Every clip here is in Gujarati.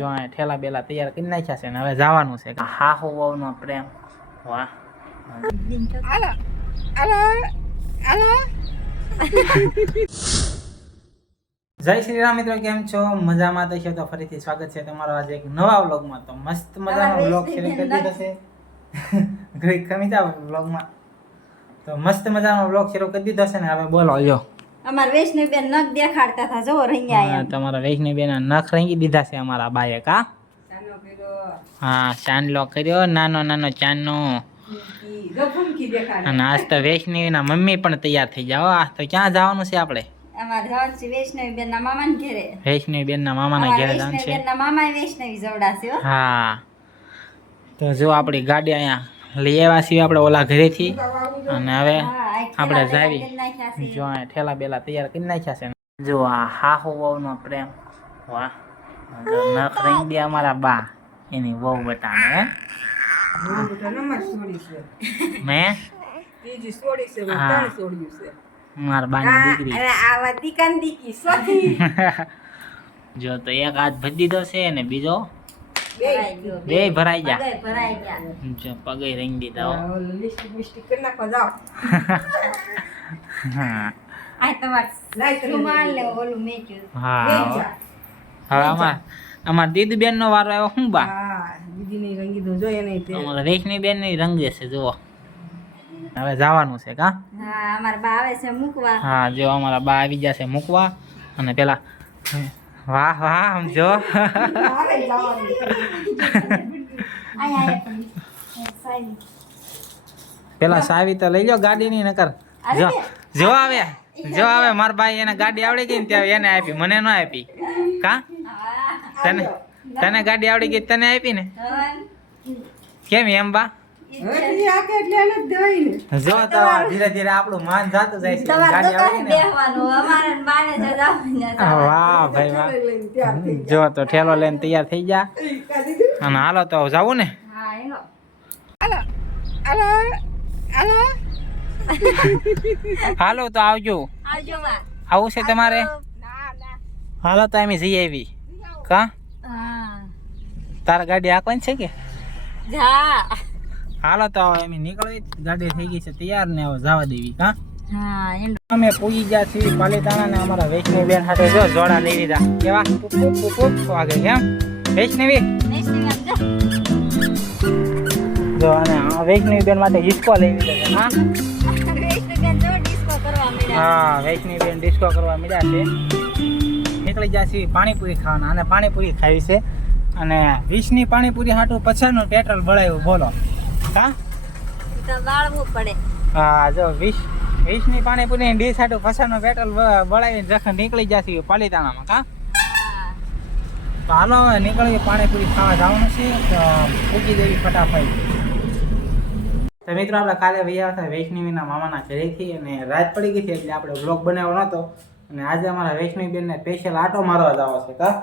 જો આ ઠેલા બેલા તૈયાર કરી નાખ્યા છે ને હવે જવાનું છે હાહુ વહુનો પ્રેમ વાહ હાલો હાલો હાલો જય શ્રી રામ મિત્રો, કેમ છો? મજામાં તો છો? તો ફરીથી સ્વાગત છે તમારો આજે એક નવા વ્લોગમાં. તો મસ્ત મજાનો વ્લોગ શરૂ કરી દીધો છે ઘડીક ખમી જાવ વ્લોગમાં. તો મસ્ત મજાનો વ્લોગ શરૂ કરી દીધો છે ને હવે બોલો લ્યો. અમાર વૈષ્ણવીબેન નખ દેખાડતા હતા, જો રંગ્યા હા, એમ. તમારા વૈષ્ણવીબેન નખ રંગી દીધા છે અમારા બાએ કા. હા, ચાંદલો કર્યો, નાનો નાનો ચાંદનો. અને આજ તો વૈષ્ણવીના મમ્મી પણ તૈયાર થઈ જાઓ. આ તો ક્યાં જવાનું છે આપણે? અમાર જવાનું છે વૈષ્ણવીબેનના મામાના ઘરે. વૈષ્ણવીબેનના મામાના ઘરે જવાનું છે. વૈષ્ણવીબેનના મામાએ વૈષ્ણવી જવડાશે હો. હા, તો જો આપણી ગાડી અહીંયા લઈ આવ્યા છીએ આપણે ઓલા ઘરેથી. અને હવે આપણે જાવી જો આ ઠેલા બેલા તૈયાર કરી નાખ્યા છે. જો આ હાહુ વહુનો પ્રેમ વાહ. નખ રંગી દે અમારા બા એની વહુ બટાને હે મેં મારા બાની દીકરી આવા દીકાન દીકી સોથી જો તો એક હાથ ભરી દીધો છે અને બીજો બે ભરાઈ ગયા. જો પગે રંગી દીધા હો. આ તમાર રૂમાલ ને ઓલું મેચ્યું. હા, હવે અમાર દીદી બેન નો વારો આવ્યો. શું બા? અમારા વૈષ્ણવી બેન ની રંગે છે જુઓ. હવે જવાનું છે કા. હા, અમાર બા આવે છે મૂકવા. હા, જો અમારા બા આવી ગયા છે મૂકવા. અને પેલા વાહ વાહ સમજો પેલા સાવી તો લઈ લો ગાડી ની નકર જો આવે મારા ભાઈ એને ગાડી આવડી ગઈ ને ત્યાં એને આપી, મને ન આપી કા. તને ગાડી આવડી ગઈ તને આપી ને કેમ એમ બા? જો તો ધીરે ધીરે આપણું માન જાતું જાય છે. ગાડી આવડી ને વાહ ભાઈ વાહ. જો તો ઠેલો લઈને તૈયાર થઈ ગયા અને હાલો તો જાવું ને. હાલો તો આવજો. આવું છે તમારે? હાલો તો અમે જઈ આવી કા. તારા ગાડી આંકવાની છે કે? હાલો તો અમે નીકળી, ગાડી થઈ ગઈ છે તૈયાર ને હવે જવા દેવી કા. અમે પૂજી ગયા છીએ પાલીતાણા ને અમારા વૈષ્ણવી બેન સાથે જો જોડા લઈ લીધા. કેવા વાગે કેમ વૈષ્ણવી? જો અને વૈષ્ણવી બેન માટે હિસ્કો લઈ લીધો. હા, વૈષ્ણવી બેન ડિસ્કો કરવા મળ્યા છે. નીકળી ગયા છીએ પાણીપુરી ખાવાના અને પાણીપુરી ખાવી છે. અને 20ની પાણીપુરી હાટું પછાડનું પેટ્રોલ બળાવ્યું બોલો કા. હા, જો 20ની પાણીપુરી ડીશ હાટું પછાડનું પેટ્રોલ બળાવીને જખન નીકળી ગયા છીએ પાલીતાણામાં કા. તો હાલો હવે નીકળીએ, પાણીપુરી ખાવા જવાનું છે તો પૂકી દેવી ફટાફટ. તો મિત્રો આપણે કાલે વૈયા હતા વૈષ્ણવીના મામાના ઘરેથી અને રાત પડી ગઈ હતી એટલે આપણે બ્લોગ બનાવ્યો નહોતો. અને આજે અમારા વૈષ્ણવી બેનને સ્પેશિયલ આટો મારવા જવો છે કા.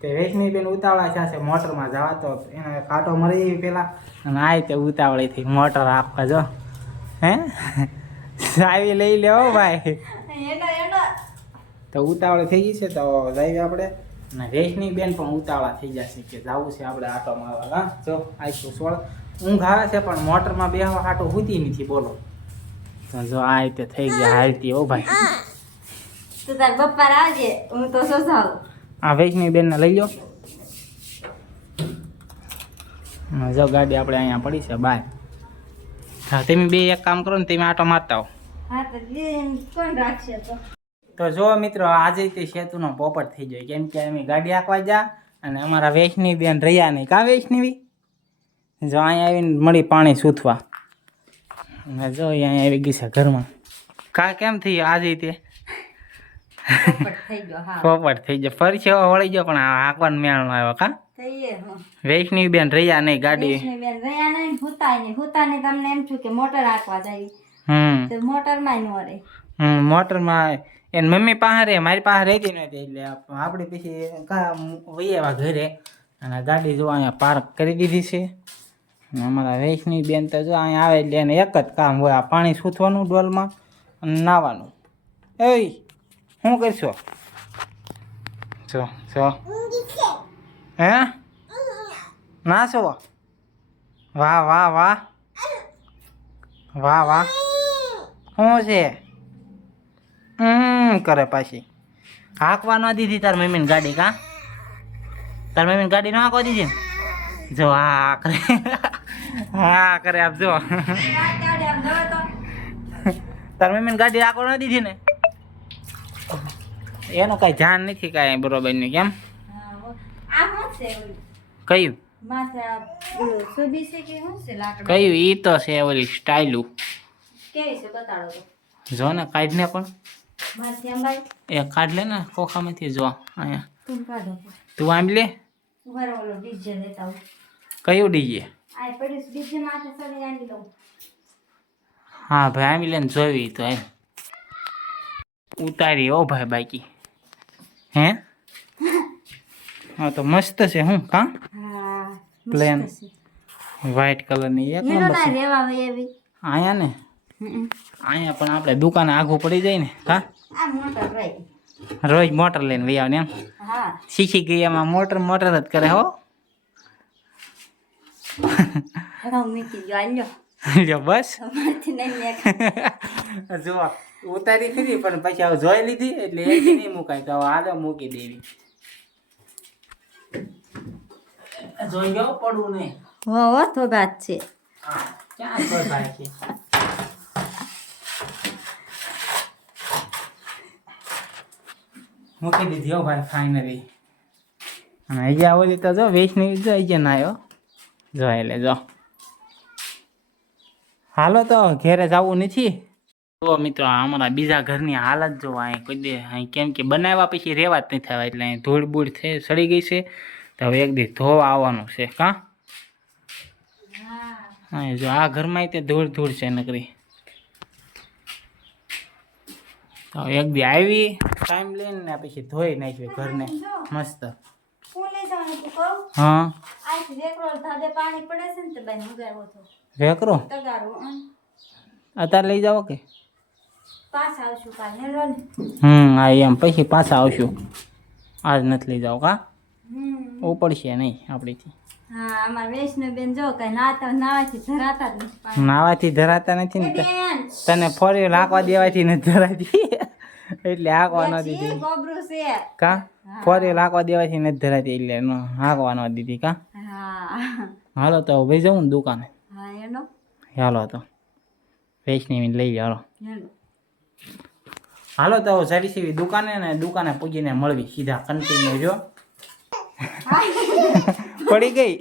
તે વૈષ્ણવી બેન ઉતાવળા છે મોટરમાં જવા, તો એને આટો મરી જવી પેલા. અને આ રીતે ઉતાવળી થઈ મોટર આપવા જો હે આવી લઈ લેવો ભાઈ. તો ઉતાવળી થઈ ગઈ છે તો જઈએ આપણે. અને વૈષ્ણવી બેન પણ ઉતાવળા થઈ જશે કે જવું છે આપણે આટો મારવા કા. જો આખું સોળ ઊંઘ આવે છે પણ મોટરમાં બેહવા હાટો હોતી નથી બોલો. તો જો આ રીતે થઈ ગયા હાલતી હો ભાઈ. તો તાર બપ્પા આવજે, હું તો સોસાવ. આ વૈષ્ણવી બેન ને લઈ લો. જો ગાડી આપણે અહીંયા પડી છે બાય. હા, તમે બે એક કામ કરો ને, તમે આટો મારતા હો. હા, તો કોણ રાખશે તો જો મિત્રો આજે તે સેતુનો પોપટ થઈ જાય કેમ કે અમે ગાડી આંકવા જા અને અમારા વૈષ્ણવી બેન રહ્યા નહીં કા. વૈષ્ણવી જો અહીંયા આવીને મળી પાણી સૂથવા. અને જો અહીંયા આવી ગઈ છે ઘરમાં કા. કેમ થઈ આજે તે પોપટ થઈ ગયો ફરી વળી ગયો પણ આંકવાનો મેળ ન આવ્યો કા. વૈષ્ણવી બેન રહ્યા નહીં ગાડી. તમને એમ છું કે મોટર આંકવા જાય. મોટરમાં ન રહે. મોટરમાં એની મમ્મી પાસે રહે, મારી પાસે રહેતી નહોતી એટલે આપણે પછી વહી આવ્યા ઘરે. અને ગાડી જો અહીંયા પાર્ક કરી દીધી છે. અમારા વૈષ્ણવી બેન તો જો અહીંયા આવે એટલે એને એક જ કામ હોય, આ પાણી સૂથવાનું ડોલમાં અને નાહવાનું. એ શું કરશો? જો હે નાસો વાહ વાહ વાહ વાહ વાહ શું છે કરે પાછી હાંકવા ન દીધી તાર મમ્મીને ગાડી કા તાર મમ્મીને ગાડી ન હાંકવા દીધી ને જો હા કરે હા કરે આપ જો તાર મમ્મીને ગાડી હાંકવા ન દીધી ને એનું કઈ ધ્યાન નથી કાંઈ બરોબર ને કેમ કયું કયું ઈ તો છે ઓલી સ્ટાઇલું જો ને કાઢ ને પણ એ કાઢ લે ને ખોખામાંથી જો અહીંયા તું આમ લે કયું ડીજે હા ભાઈ આમ લે ને જોવી તો એમ ઉતારી ઓ ભાઈ બાકી હે હા તો મસ્ત છે હું કા પ્લેન વ્હાઈટ કલર ની એક નંબર છે આયા ને અહીંયા પણ આપણે દુકાને આઘું પડી જાય ને કા રોજ મોટર લઈને લઈ આવે ને એમ શીખી ગઈ એમાં મોટર જ કરે હો લ્યો બસ જો ઉતારી ખરી પણ પછી હવે જોઈ લીધી એટલે એ નહીં મુકાય તો હવે હાલે મૂકી દેવી જોઈ ગયો પડવું નહીં હો તો વાત છે ક્યાં ભાઈ છે મૂકી દીધી હો ભાઈ ફાઇનલી અને અહીંયા ઓલી તો જો વૈષ્ણવી જો અહીંયા ના આવ્યો જો એટલે જો હાલો તો ઘેરે જવું નથી તો મિત્રો અમારા બીજા ઘરની હાલત જો અહીં કોઈ દે અહીં કેમ કે બનાવ્યા પછી રહેવા જ નહીં થવા એટલે અહીં ધૂળ બૂળ થઈ સડી ગઈ છે તો હવે એક દી ધોવા આવવાનું છે કા હા જો આ ઘરમાં તે ધૂળ છે નકરી તો એક દી આવી ટાઈમ લઈને ને પછી ધોઈ નાખ્યું ઘરને મસ્ત હા વેકરો અત્યારે લઈ જાઓ કે હા એમ પછી પાછા આવશું આજ નથી લઈ જાઓ કા ઉપડશે નહીં આપણીથી નાવાથી ધરાતા નથી ને તને ફોરી હાંકવા દેવાથી નથી ધરાતી એટલે હાંકવા ન દીધી કા ફોરી હાંકવા દેવાથી નથી ધરાતી એટલે હાંકવા ન દીધી કા હાલો તો ભાઈ જવું ને દુકાને હાલો તો વૈષ્ણવી લઈ જાઓ હાલો તો સારી સીવી દુકાને ને દુકાને પૂજીને મળવી સીધા કન્ટિન્યુ જો પડી ગઈ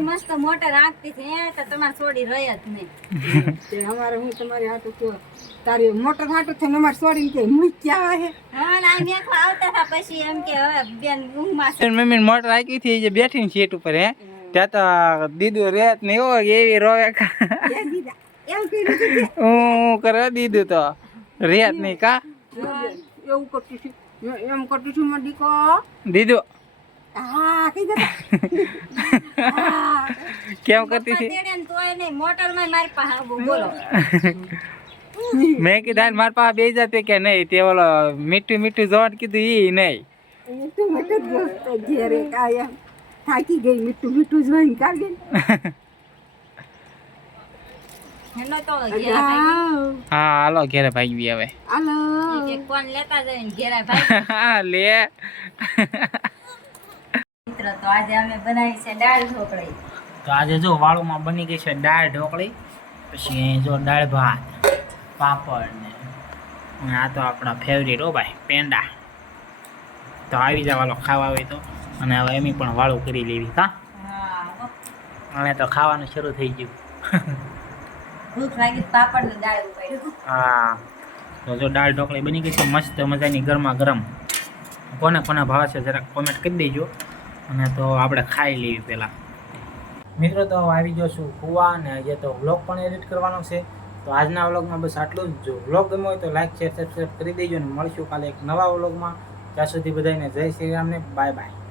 મસ્ત મોટર રાખતી છે તો તમારે છોડી રહી જ નહીં અમારે હું તમારી હાટું કયો તારી મોટર હાટું થઈને અમારે છોડીને કે હું ક્યાં હે આવતા હતા પછી એમ કે હવે બેન ઊંઘમાં મમ્મી મોટર રાખી હતી જે બેઠી સીટ ઉપર હે ત્યાં તો દીદું રેત નહીં હો એવી રોવે હું કરવા દીધું તો રેત નહીં કા એવું કરતી છું એમ કરતી છું મારી દીકો દીધું હા કઈ દે કેમ કરતી હતી મેં કીધા મારા પાસે બે જતી કે નહીં તે ઓલો મીઠું મીઠું જોવાનું કીધું ઈ નહીં ઘેરે કાયમ થાકી ગઈ મીઠું મીઠું જોઈને કાઢી હા હાલો ઘેરે ભાગવી હવે હાલો કોણ લેતા જાય ઘેરા ભાઈ હા લે મિત્રો તો આજે અમે બનાવી છે દાળ ઢોકળી તો આજે જો વાળુમાં બની ગઈ છે દાળ ઢોકળી પછી જો દાળ ભાત પાપડ ને આ તો આપણા ફેવરેટ હો ભાઈ પેંડા તો આવી જવાલો ખાવા હોય તો અને હવે એમ પણ વાળું કરી લેવી કા અને તો ખાવાનું શરૂ થઈ ગયું ભૂખ લાગી પાપડ ને દાળ ઉપાડ્યું હા તો જો દાળ ઢોકળી બની ગઈ છે મસ્ત મજાની ગરમા ગરમ કોને કોને ભાવે છે જરાક કોમેન્ટ કરી દેજો અને તો આપણે ખાઈ લેવી પહેલાં મિત્રો તો આવી ગયો છું કુવા અને આજે તો વ્લોગ પણ એડિટ કરવાનો છે તો આજના વ્લોગમાં બસ આટલું જ જો વ્લોગ ગમ્યો હોય તો લાઈક શેર સબસ્ક્રાઈબ કરી દેજો અને મળશું કાલે એક નવા વ્લોગમાં ત્યાં સુધી બધાને જય શ્રી રામને બાય બાય